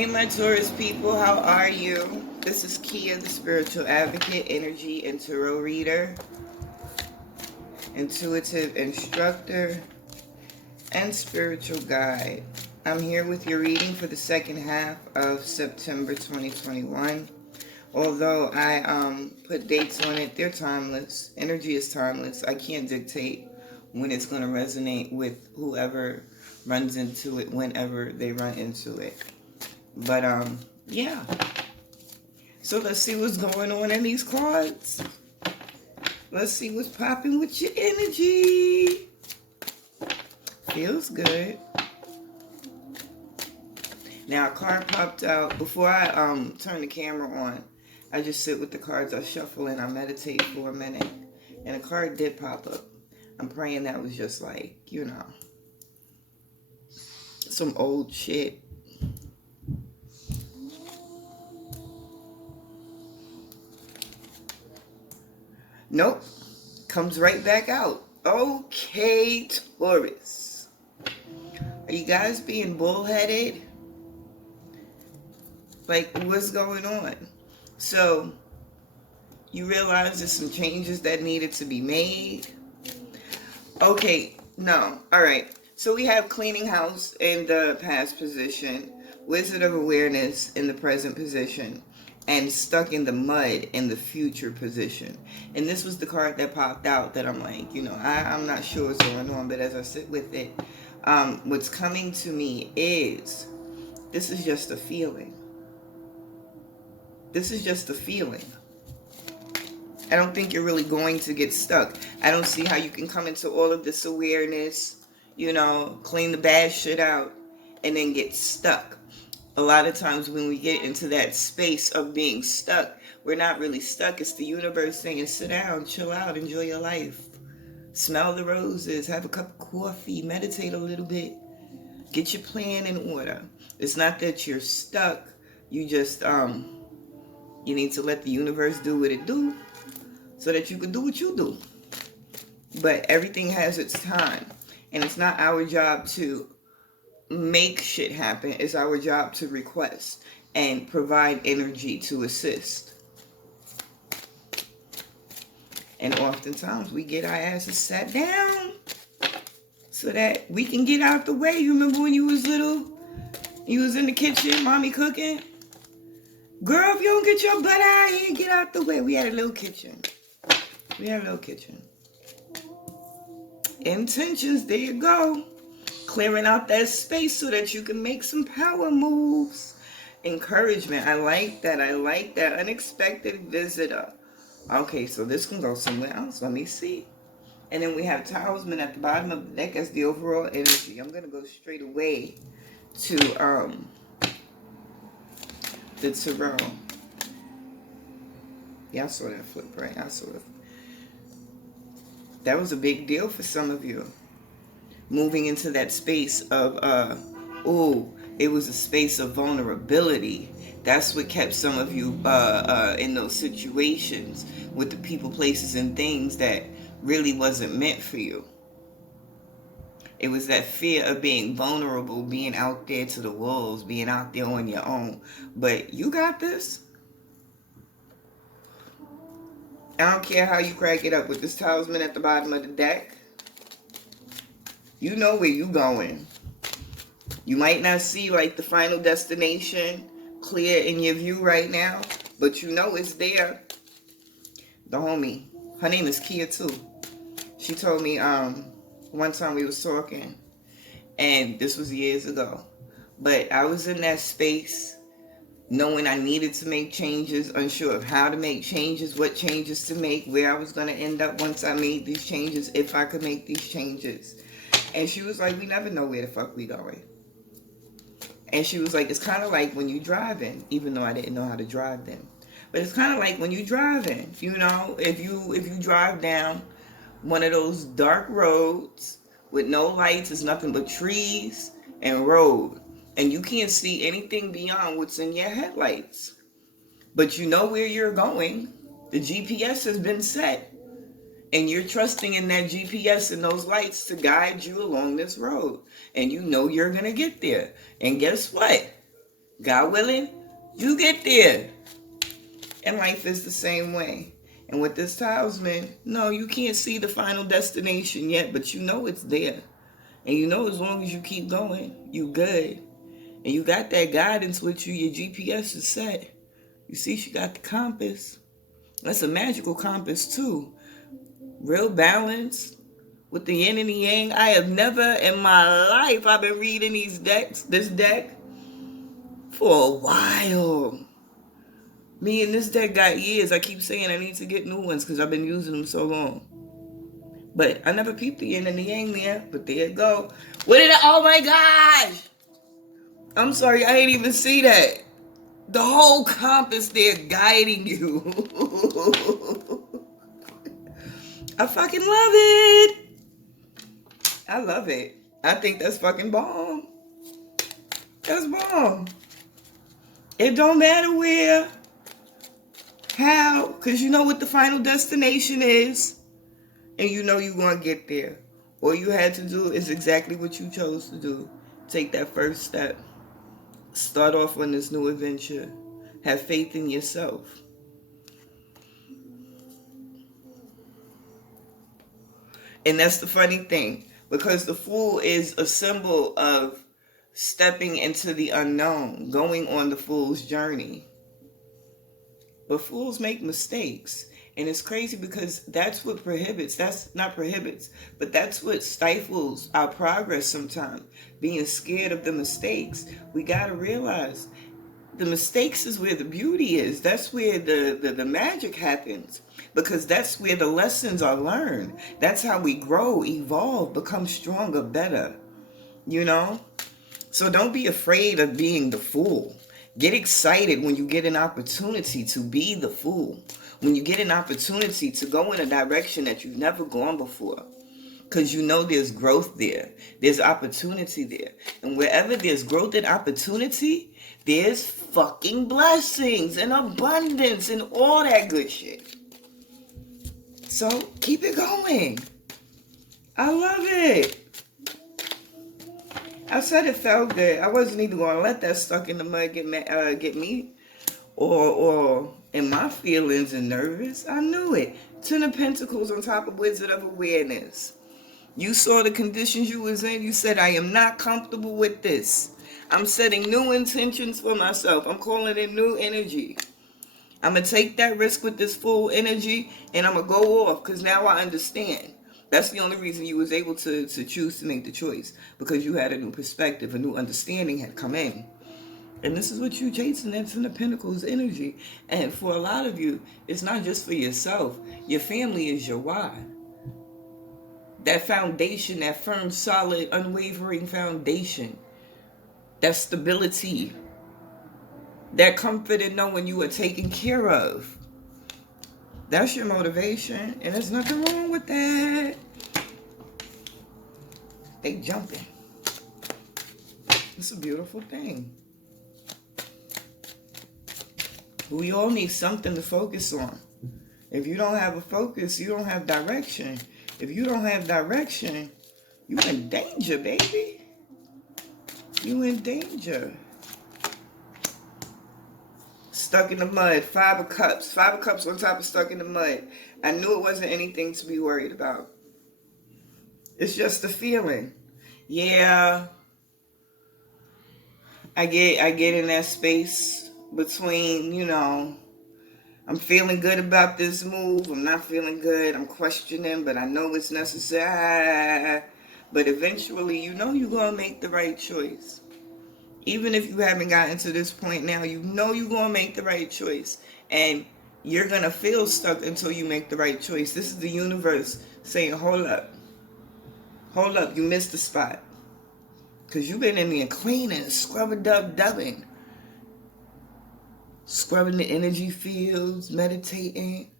Hey, my Taurus people, how are you? This is Kia, the spiritual advocate, energy and tarot reader, intuitive instructor, and spiritual guide. I'm here with your reading for the second half of September 2021. Although I put dates on it, they're timeless. Energy is timeless. I can't dictate when it's going to resonate with whoever runs into it, whenever they run into it. But, yeah. So let's see what's going on in these cards. Let's see what's popping with your energy. Feels good. Now, a card popped out. Before I turn the camera on, I just sit with the cards. I shuffle and I meditate for a minute. And a card did pop up. I'm praying that was just like, you know, some old shit. Nope. Comes right back out. Okay, Taurus. Are you guys being bullheaded? Like, what's going on? So, you realize there's some changes that needed to be made. Okay, no. All right. So we have cleaning house in the past position, Wizard of Awareness in the present position, and stuck in the mud in the future position. And this was the card that popped out that I'm like, you know, I'm not sure what's going on, but as I sit with it, what's coming to me is, this is just a feeling. This is just a feeling. I don't think you're really going to get stuck. I don't see how you can come into all of this awareness, you know, clean the bad shit out, and then get stuck. A lot of times when we get into that space of being stuck, we're not really stuck. It's the universe saying, sit down, chill out, enjoy your life. Smell the roses, have a cup of coffee, meditate a little bit. Get your plan in order. It's not that you're stuck. You just, you need to let the universe do what it do so that you can do what you do. But everything has its time. And it's not our job to make shit happen. It's our job to request and provide energy to assist. And oftentimes we get our asses sat down so that we can get out the way. You remember when you was little? You was in the kitchen, mommy cooking? Girl, if you don't get your butt out here, get out the way. We had a little kitchen. Intentions, there you go. Clearing out that space so that you can make some power moves. Encouragement. I like that. Unexpected visitor. Okay, so this can go somewhere else. Let me see. And then we have Talisman at the bottom of the deck as the overall energy. I'm going to go straight away to the tarot. Yeah, I saw that flip, right? I saw it. That was a big deal for some of you. Moving into that space of, it was a space of vulnerability. That's what kept some of you in those situations with the people, places, and things that really wasn't meant for you. It was that fear of being vulnerable, being out there to the wolves, being out there on your own. But you got this. I don't care how you crack it up with this talisman at the bottom of the deck. You know where you going. You might not see like the final destination clear in your view right now, but you know it's there. The homie, her name is Kia too. She told me one time we was talking, and this was years ago, but I was in that space knowing I needed to make changes, unsure of how to make changes, what changes to make, where I was going to end up once I made these changes, if I could make these changes. And she was like, we never know where the fuck we going. And she was like, it's kind of like when you driving, even though I didn't know how to drive then. But it's kind of like when you driving, you know, if you drive down one of those dark roads with no lights, it's nothing but trees and road. And you can't see anything beyond what's in your headlights. But you know where you're going. The GPS has been set. And you're trusting in that GPS and those lights to guide you along this road. And you know you're going to get there. And guess what? God willing, you get there. And life is the same way. And with this talisman, no, you can't see the final destination yet, but you know it's there. And you know as long as you keep going, you good. And you got that guidance with you, your GPS is set. You see, she got the compass. That's a magical compass too. Real balance with the yin and the yang. I have never in my life, I've been reading this deck for a while. Me and this deck got years. I keep saying I need to get new ones because I've been using them so long. But I never peeped the yin and the yang there. But there it go. Oh my gosh! I'm sorry, I didn't even see that. The whole compass there guiding you. I fucking love it. I love it. I think that's fucking bomb. That's bomb. It don't matter where, how, because you know what the final destination is. And you know you're going to get there. All you had to do is exactly what you chose to do. Take that first step. Start off on this new adventure. Have faith in yourself. And that's the funny thing. Because the Fool is a symbol of stepping into the unknown. Going on the Fool's journey. But fools make mistakes. And it's crazy because that's what prohibits. That's not prohibits. But that's what stifles our progress sometimes. Being scared of the mistakes. We got to realize the mistakes is where the beauty is. That's where the magic happens. Because that's where the lessons are learned. That's how we grow, evolve, become stronger, better. You know? So don't be afraid of being the fool. Get excited when you get an opportunity to be the fool. When you get an opportunity to go in a direction that you've never gone before. Because you know there's growth there. There's opportunity there. And wherever there's growth and opportunity, there's fucking blessings and abundance and all that good shit. So keep it going. I love it. I said it felt good. I wasn't even going to let that stuck in the mud get me or in my feelings and nervous. I knew it. Ten of Pentacles on top of Wizard of Awareness. You saw the conditions you was in. You said, I am not comfortable with this. I'm setting new intentions for myself. I'm calling it new energy. I'm going to take that risk with this full energy and I'm going to go off because now I understand. That's the only reason you was able to choose to make the choice. Because you had a new perspective, a new understanding had come in. And this is what you chasing, that's in the Pentacles energy. And for a lot of you, it's not just for yourself. Your family is your why. That foundation, that firm, solid, unwavering foundation. That stability. That comfort in knowing you are taken care of. That's your motivation. And there's nothing wrong with that. They jumping. It's a beautiful thing. We all need something to focus on. If you don't have a focus, you don't have direction. If you don't have direction, you in danger, baby. You in danger. Stuck in the mud. Five of Cups. Five of Cups on top of stuck in the mud. I knew it wasn't anything to be worried about. It's just a feeling. Yeah. I get in that space between, you know, I'm feeling good about this move. I'm not feeling good. I'm questioning, but I know it's necessary. But eventually, you know you're going to make the right choice. Even if you haven't gotten to this point now, you know you're going to make the right choice. And you're going to feel stuck until you make the right choice. This is the universe saying, hold up. Hold up, you missed the spot. Because you've been in there cleaning, scrubbing, dubbing. Scrubbing the energy fields, meditating,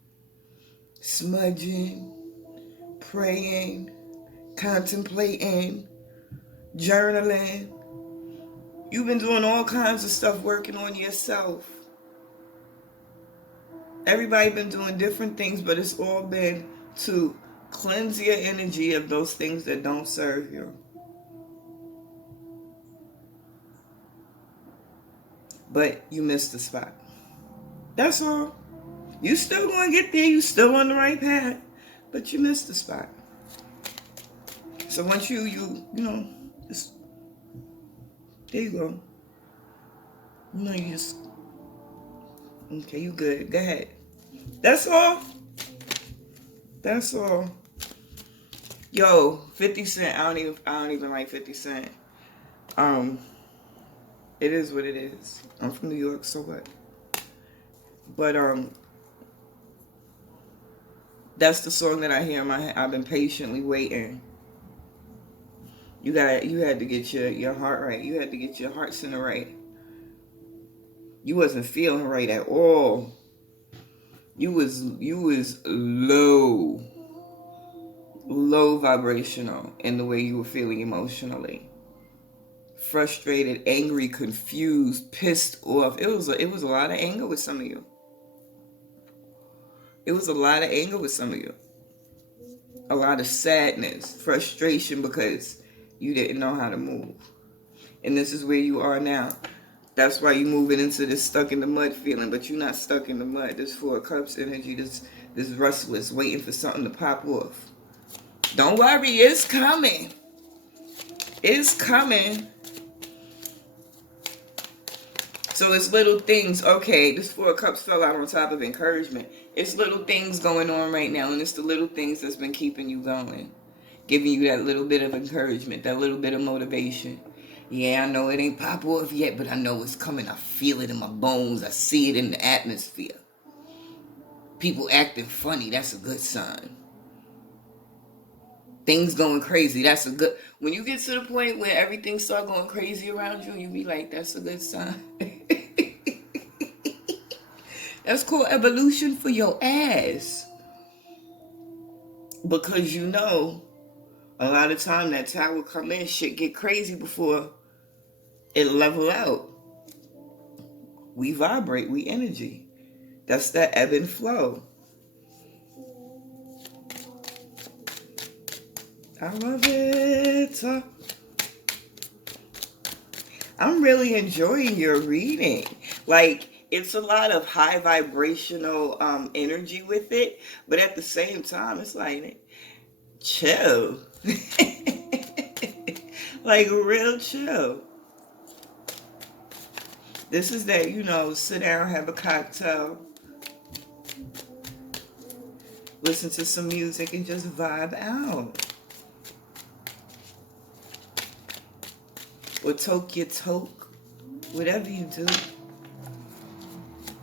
smudging, praying, contemplating, journaling. You've been doing all kinds of stuff working on yourself. Everybody been doing different things, but it's all been to cleanse your energy of those things that don't serve you. but you missed the spot. That's all. You still going to get there. You still on the right path, but you missed the spot. So once you know, just, there you go. You know, you just, okay, you good. Go ahead. That's all. That's all. Yo, 50 Cent, I don't even like 50 Cent. It is what it is. I'm from New York, so what? But that's the song that I hear in my head. I've been patiently waiting. You had to get your heart right. You had to get your heart center right. You wasn't feeling right at all. You was low vibrational in the way you were feeling emotionally. Frustrated, angry, confused, pissed off. It was a lot of anger with some of you. It was a lot of anger with some of you. A lot of sadness, frustration because you didn't know how to move. And this is where you are now. That's why you're moving into this stuck in the mud feeling, but you're not stuck in the mud. This Four of Cups energy, this restless, waiting for something to pop off. Don't worry, it's coming. It's coming. So it's little things. Okay, this Four of Cups fell out on top of encouragement. It's little things going on right now, and it's the little things that's been keeping you going. Giving you that little bit of encouragement, that little bit of motivation. Yeah, I know it ain't pop off yet, but I know it's coming. I feel it in my bones. I see it in the atmosphere. People acting funny, that's a good sign. Things going crazy, that's a good... When you get to the point where everything start going crazy around you, you be like, that's a good sign. That's called evolution for your ass. Because you know, a lot of time that time will come in, shit get crazy before it level out. We vibrate, we energy. That's that ebb and flow. I love it. I'm really enjoying your reading. Like, it's a lot of high vibrational energy with it, but at the same time, it's like, chill. Like, real chill. This is that, you know, sit down, have a cocktail, listen to some music, and just vibe out. Or toke your toke, whatever you do.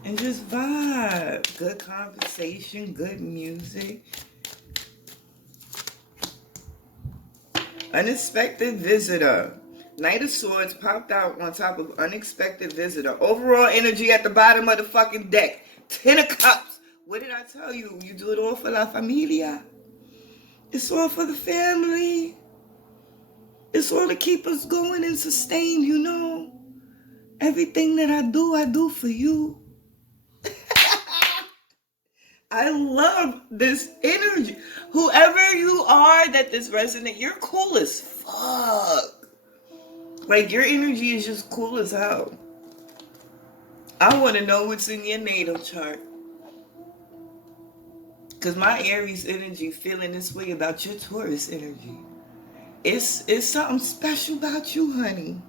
And just vibe. Good conversation, good music. Unexpected visitor. Knight of Swords popped out on top of unexpected visitor. Overall energy at the bottom of the fucking deck. 10 of Cups. What did I tell you? You do it all for la familia. It's all for the family. It's all to keep us going and sustained, you know. Everything that I do for you. I love this energy. Whoever you are that this resonates, you're cool as fuck. Like, your energy is just cool as hell. I want to know what's in your natal chart. Because my Aries energy feeling this way about your Taurus energy. It's something special about you, honey.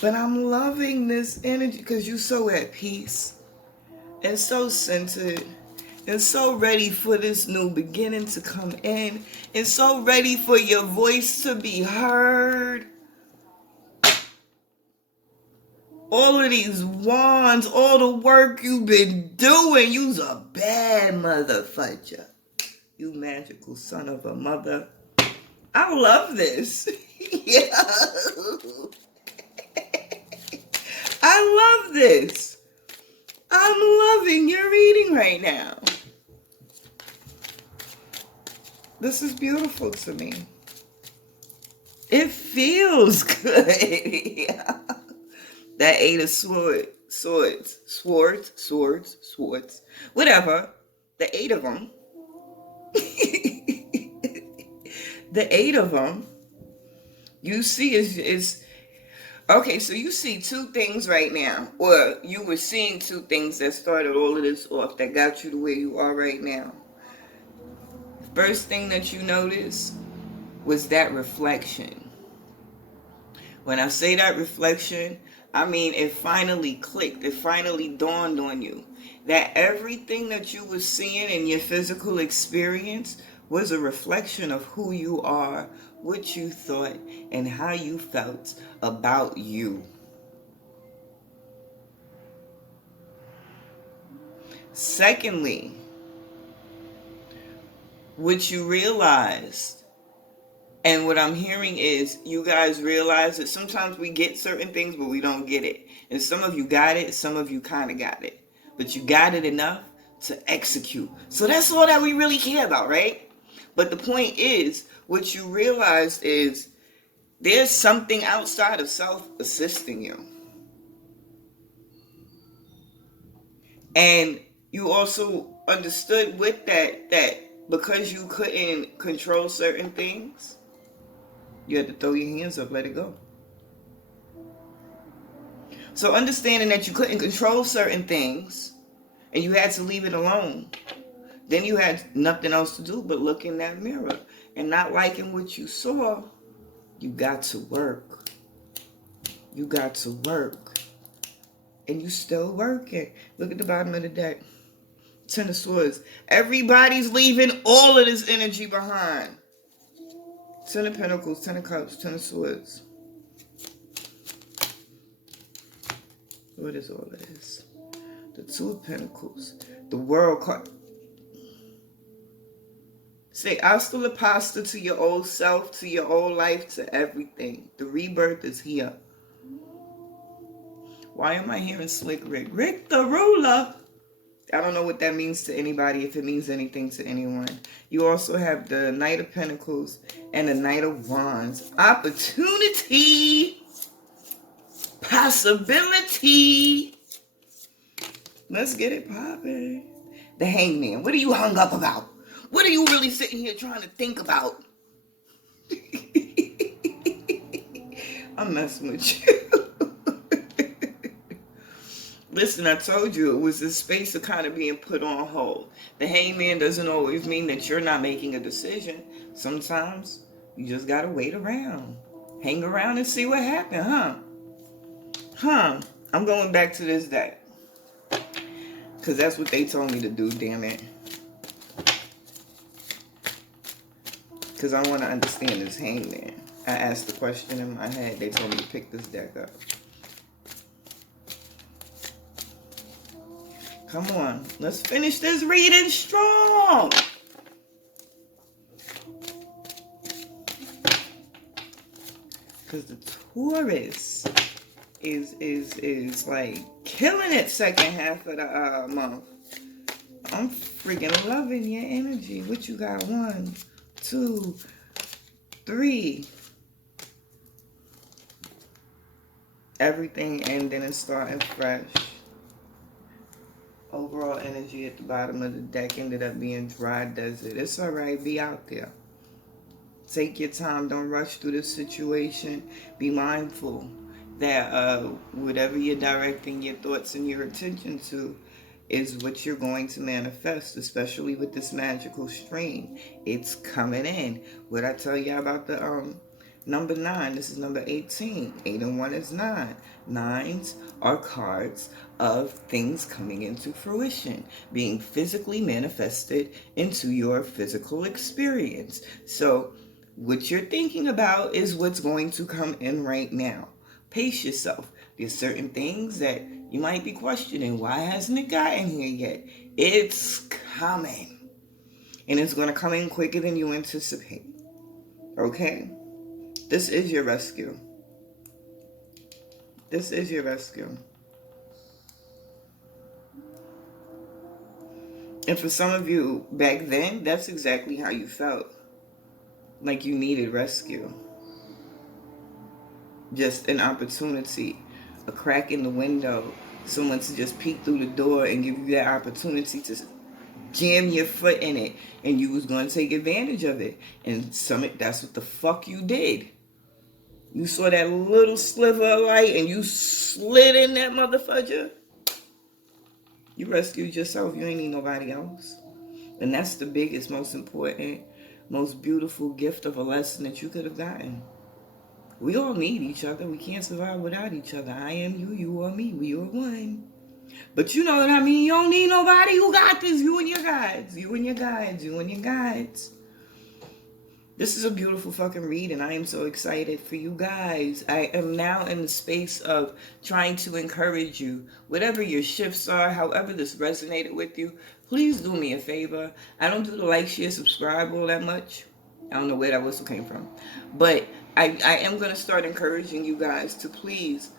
But I'm loving this energy because you're so at peace. And so centered. And so ready for this new beginning to come in. And so ready for your voice to be heard. All of these wands, all the work you've been doing, you's a bad motherfucker. You magical son of a mother. I love this. Yeah. I love this. I'm loving your reading right now. This is beautiful to me. It feels good. Yeah. That 8 of swords, whatever. The 8 of them. The 8 of them. You see is Okay, so you see two things right now, or you were seeing two things that started all of this off, that got you to where you are right now. First thing that you noticed was that reflection. When I say that reflection, I mean it finally clicked. It finally dawned on you that everything that you were seeing in your physical experience was a reflection of who you are, what you thought, and how you felt about you. Secondly, what you realized, and what I'm hearing is you guys realize that sometimes we get certain things, but we don't get it. And some of you got it, some of you kind of got it. But you got it enough to execute. So that's all that we really care about, right? But the point is, what you realized is there's something outside of self assisting you. And you also understood with that because you couldn't control certain things, you had to throw your hands up, let it go. So understanding that you couldn't control certain things and you had to leave it alone, then you had nothing else to do but look in that mirror. And not liking what you saw, you got to work. You got to work. And you still working. Look at the bottom of the deck. Ten of Swords. Everybody's leaving all of this energy behind. Ten of Pentacles, Ten of Cups, Ten of Swords. What is all of this? The Two of Pentacles. The World card. Say hasta la pasta to your old self, to your old life, to everything. The rebirth is here. Why am I hearing Slick Rick? Rick the ruler. I don't know what that means to anybody, if it means anything to anyone. You also have the Knight of Pentacles and the Knight of Wands. Opportunity. Possibility. Let's get it popping. The Hangman. What are you hung up about? What are you really sitting here trying to think about? I'm messing with you. Listen, I told you it was this space of kind of being put on hold. The Hangman doesn't always mean that you're not making a decision. Sometimes you just gotta wait around. Hang around and see what happened, huh? I'm going back to this deck. Because that's what they told me to do, damn it. Because I want to understand this Hangman. I asked the question in my head. They told me to pick this deck up. Come on. Let's finish this reading strong. Because the Taurus is like killing it second half of the month. I'm freaking loving your energy. What you got? 1, 2, 3. Everything ending and starting fresh. Overall energy at the bottom of the deck ended up being dry desert. It's alright, be out there. Take your time, don't rush through this situation. Be mindful that whatever you're directing your thoughts and your attention to is what you're going to manifest, especially with this magical stream. It's coming in. What I tell you about the number 9, this is number 18. 8 and 1 is 9. 9s are cards of things coming into fruition, being physically manifested into your physical experience. So what you're thinking about is what's going to come in right now. Pace yourself. There's certain things that you might be questioning. Why hasn't it gotten here yet? It's coming. And it's going to come in quicker than you anticipate. Okay? This is your rescue. This is your rescue. And for some of you, back then, that's exactly how you felt. Like you needed rescue. Just an opportunity, a crack in the window, someone to just peek through the door and give you that opportunity to jam your foot in it, and you was going to take advantage of it. And that's what the fuck you did. You saw that little sliver of light and you slid in that motherfucker. You rescued yourself. You ain't need nobody else. And that's the biggest, most important, most beautiful gift of a lesson that you could have gotten. We all need each other. We can't survive without each other. I am you, you are me. We are one. But you know what I mean? You don't need nobody. You got this. You and your guides. You and your guides. You and your guides. This is a beautiful fucking read, and I am so excited for you guys. I am now in the space of trying to encourage you. Whatever your shifts are, however this resonated with you, please do me a favor. I don't do the like, share, subscribe all that much. I don't know where that whistle came from. But I am going to start encouraging you guys to please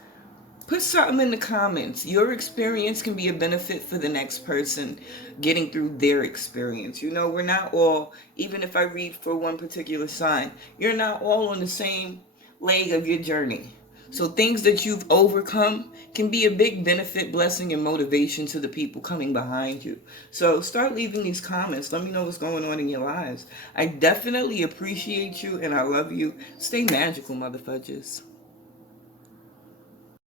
put something in the comments. Your experience can be a benefit for the next person getting through their experience. You know, we're not all, even if I read for one particular sign, you're not all on the same leg of your journey. So things that you've overcome can be a big benefit, blessing, and motivation to the people coming behind you. So start leaving these comments. Let me know what's going on in your lives. I definitely appreciate you and I love you. Stay magical, motherfuckers.